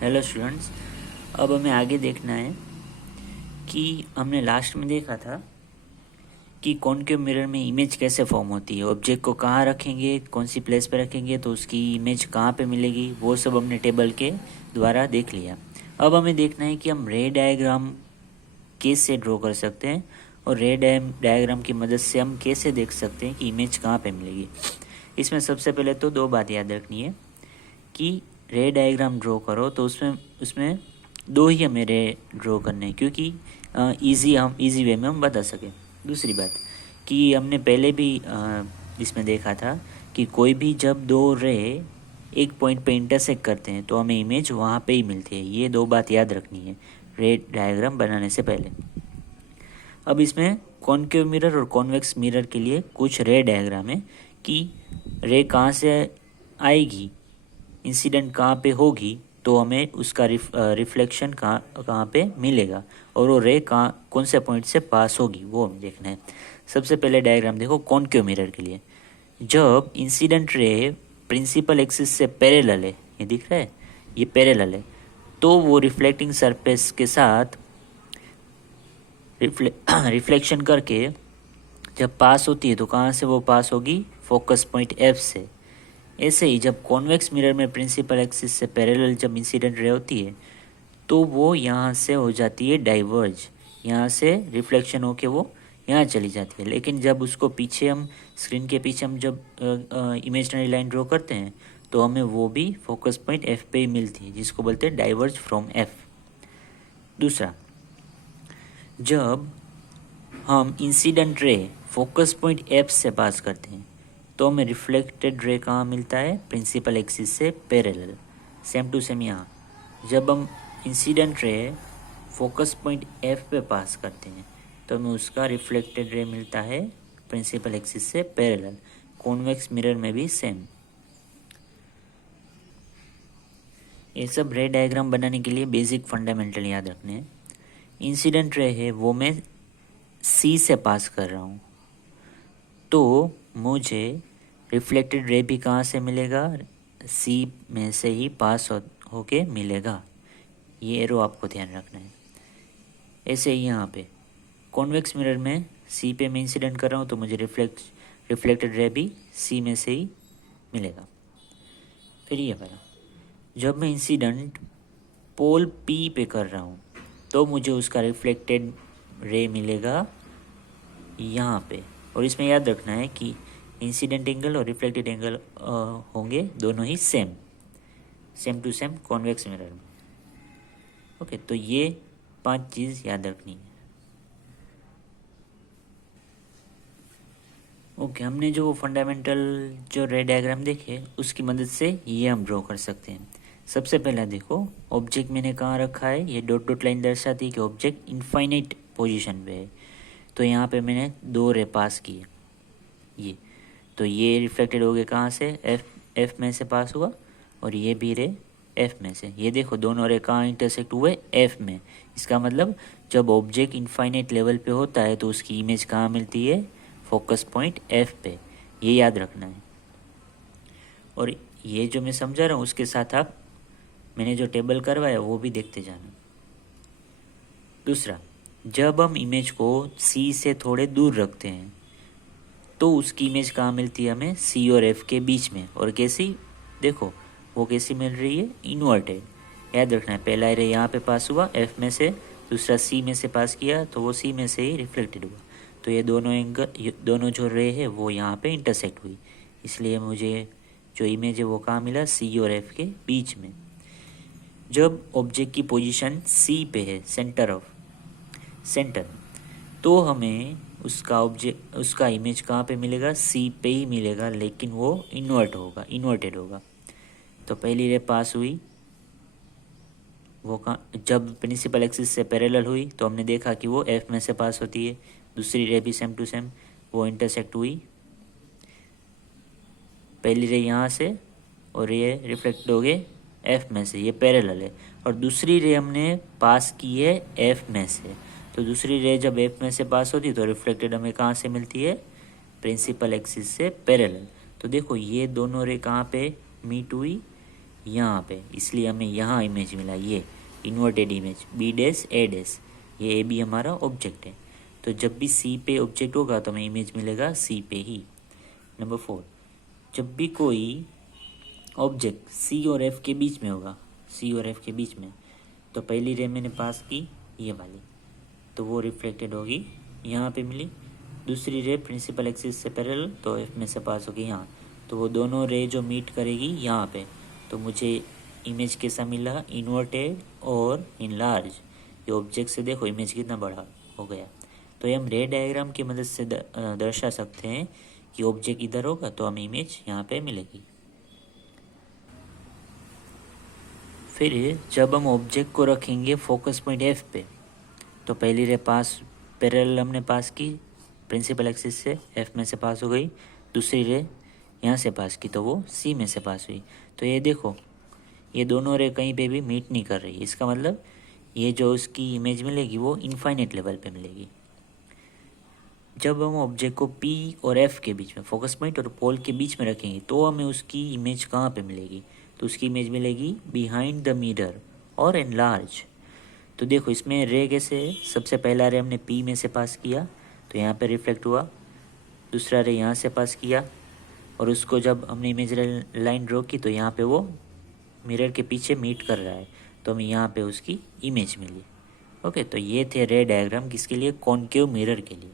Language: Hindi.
हेलो स्टूडेंट्स, अब हमें आगे देखना है कि हमने लास्ट में देखा था कि कॉनकेव मिरर में इमेज कैसे फॉर्म होती है। ऑब्जेक्ट को कहाँ रखेंगे, कौन सी प्लेस पे रखेंगे तो उसकी इमेज कहाँ पे मिलेगी, वो सब हमने टेबल के द्वारा देख लिया। अब हमें देखना है कि हम रे डायग्राम कैसे ड्रॉ कर सकते हैं और रे डायग्राम की मदद से हम कैसे देख सकते हैं कि इमेज कहाँ पे मिलेगी। इसमें सबसे पहले तो दो बात याद रखनी है कि रे डायग्राम ड्रॉ करो तो उसमें उसमें दो ही हमें रे ड्रॉ करने हैं, क्योंकि इजी वे में हम बता सकें। दूसरी बात कि हमने पहले भी इसमें देखा था कि कोई भी जब दो रे एक पॉइंट पे इंटरसेक्ट करते हैं तो हमें इमेज वहाँ पे ही मिलती है। ये दो बात याद रखनी है रे डायग्राम बनाने से पहले। अब इसमें कॉनकेव मिरर और कॉन्वेक्स मिरर के लिए कुछ रे डायग्राम है कि रे कहाँ से आएगी, इंसिडेंट कहाँ पे होगी, तो हमें उसका रिफ्लेक्शन कहाँ पे मिलेगा और वो रे कहाँ कौन से पॉइंट से पास होगी वो हमें देखना है। सबसे पहले डायग्राम देखो कॉनकेव मिरर के लिए। जब इंसिडेंट रे प्रिंसिपल एक्सिस से पैरेलल है, ये दिख रहा है, ये पैरेलल है, तो वो रिफ्लेक्टिंग सरफेस के साथ रिफ्लेक्शन करके जब पास होती है तो कहाँ से वो पास होगी, फोकस पॉइंट एफ से। ऐसे ही जब कॉन्वेक्स मिरर में प्रिंसिपल एक्सिस से पैरेलल जब इंसिडेंट रे होती है तो वो यहाँ से हो जाती है डाइवर्ज, यहाँ से रिफ्लेक्शन होके वो यहाँ चली जाती है। लेकिन जब उसको पीछे हम स्क्रीन के पीछे हम जब इमेजनरी लाइन ड्रॉ करते हैं तो हमें वो भी फोकस पॉइंट एफ पे ही मिलती है, जिसको बोलते हैं डाइवर्ज फ्रॉम एफ। दूसरा, जब हम incident ray focus point F से पास करते हैं तो हमें रिफ्लेक्टेड रे कहाँ मिलता है, प्रिंसिपल एक्सिस से पैरेलल। सेम टू सेम यहाँ जब हम incident ray focus point F पे पास करते हैं तो हमें उसका रिफ्लेक्टेड रे मिलता है प्रिंसिपल एक्सिस से पैरेलल। कॉन्वेक्स मिरर में भी सेम। ये सब रे डायग्राम बनाने के लिए बेसिक फंडामेंटल याद रखने हैं। इंसिडेंट रे है वो मैं सी से पास कर रहा हूँ तो मुझे रिफ्लेक्टेड रे भी कहाँ से मिलेगा, सी में से ही पास होके मिलेगा। ये एरो आपको ध्यान रखना है। ऐसे ही यहाँ पे कॉन्वेक्स मिरर में सी पे मैं इंसिडेंट कर रहा हूँ तो मुझे रिफ्लेक्टेड रे भी सी में से ही मिलेगा। फिर ये वाला, जब मैं इंसिडेंट पोल पी पे कर रहा हूँ तो मुझे उसका रिफ्लेक्टेड रे मिलेगा यहाँ पे। और इसमें याद रखना है कि इंसिडेंट एंगल और रिफ्लेक्टेड एंगल होंगे दोनों ही same to same convex mirror में। ओके, तो ये 5 चीज़ याद रखनी है। ओके, हमने जो फंडामेंटल जो रे डायग्राम देखे उसकी मदद से ये हम ड्रॉ कर सकते हैं। सबसे पहला देखो, ऑब्जेक्ट मैंने कहाँ रखा है, ये डॉट डॉट लाइन दर्शाती है कि ऑब्जेक्ट इनफाइनाइट पोजीशन पे है। तो यहाँ पे मैंने 2 रे पास किए, ये तो ये रिफ्लेक्टेड हो गए कहाँ से, एफ में से पास हुआ, और ये भी रे एफ में से। ये देखो दोनों रे कहाँ इंटरसेक्ट हुए, एफ में। इसका मतलब जब ऑब्जेक्ट इनफाइनाइट लेवल पे होता है तो उसकी इमेज कहाँ मिलती है, फोकस पॉइंट एफ पे। ये याद रखना है। और ये जो मैं समझा रहा हूँ उसके साथ आप मैंने जो टेबल करवाया वो भी देखते जाना। दूसरा, जब हम इमेज को सी से थोड़े दूर रखते हैं तो उसकी इमेज कहाँ मिलती है हमें, सी और एफ के बीच में। और कैसी, देखो वो कैसी मिल रही है, इन्वर्टेड। याद रखना है, पहला रे यहाँ पे पास हुआ एफ में से, दूसरा सी में से पास किया तो वो सी में से ही रिफ्लेक्टेड हुआ। तो ये दोनों जो रे है वो यहाँ पे इंटरसेक्ट हुई, इसलिए मुझे जो इमेज है वो कहाँ मिला, सी और एफ के बीच में। जब ऑब्जेक्ट की पोजीशन सी पे है, सेंटर, तो हमें उसका इमेज कहाँ पे मिलेगा, सी पे ही मिलेगा, लेकिन वो इन्वर्टेड होगा। तो पहली रे पास हुई वो कहाँ, जब प्रिंसिपल एक्सिस से पैरेलल हुई तो हमने देखा कि वो एफ में से पास होती है। दूसरी रे भी सेम टू सेम, वो इंटरसेक्ट हुई पहली रे यहाँ से और ये रिफ्लेक्ट हो गए एफ में से, ये पैरेलल है। और दूसरी रे हमने पास की है एफ में से, तो दूसरी रे जब एफ में से पास होती है तो रिफ्लेक्टेड हमें कहाँ से मिलती है, प्रिंसिपल एक्सिस से पैरेलल। तो देखो ये दोनों रे कहाँ पे मीट हुई, यहाँ पे, इसलिए हमें यहाँ इमेज मिला, ये इन्वर्टेड इमेज बी डैश ए डैश, ये ए बी हमारा ऑब्जेक्ट है। तो जब भी सी पे ऑब्जेक्ट होगा तो हमें इमेज मिलेगा सी पे ही। नंबर 4, जब भी कोई ऑब्जेक्ट सी और एफ के बीच में होगा, सी और एफ के बीच में, तो पहली रे मैंने पास की ये वाली, तो वो रिफ्लेक्टेड होगी यहाँ पे मिली। दूसरी रे प्रिंसिपल एक्सिस से पैरेलल, तो एफ में से पास होगी यहाँ, तो वो दोनों रे जो मीट करेगी यहाँ पे, तो मुझे इमेज कैसा मिला, इन्वर्टेड और इनलार्ज। ये ऑब्जेक्ट से देखो इमेज कितना बड़ा हो गया। तो ये हम रे डायग्राम की मदद से दर्शा सकते हैं कि ऑब्जेक्ट इधर होगा तो हमें इमेज यहाँ पे मिलेगी। फिर जब हम ऑब्जेक्ट को रखेंगे फोकस पॉइंट एफ पे, तो पहली रे पास पैरेलल हमने पास की प्रिंसिपल एक्सिस से, एफ में से पास हो गई। दूसरी रे यहाँ से पास की तो वो सी में से पास हुई। तो ये देखो ये दोनों रे कहीं पे भी मीट नहीं कर रही, इसका मतलब ये जो उसकी इमेज मिलेगी वो इनफाइनाइट लेवल पे मिलेगी। जब हम ऑब्जेक्ट को पी और एफ के बीच में, फोकस पॉइंट और पोल के बीच में रखेंगे, तो हमें उसकी इमेज कहाँ पे मिलेगी, तो उसकी इमेज मिलेगी बिहाइंड द मिरर और एनलार्ज। तो देखो इसमें रे कैसे है, सबसे पहला रे हमने पी में से पास किया तो यहाँ पे रिफ्लेक्ट हुआ, दूसरा रे यहाँ से पास किया और उसको जब हमने इमेजिनरी लाइन ड्रॉ की तो यहाँ पे वो मिरर के पीछे मीट कर रहा है, तो हमें यहाँ पे उसकी इमेज मिली। ओके, तो ये थे रे डायग्राम किसके लिए, कॉनकेव मिरर के लिए।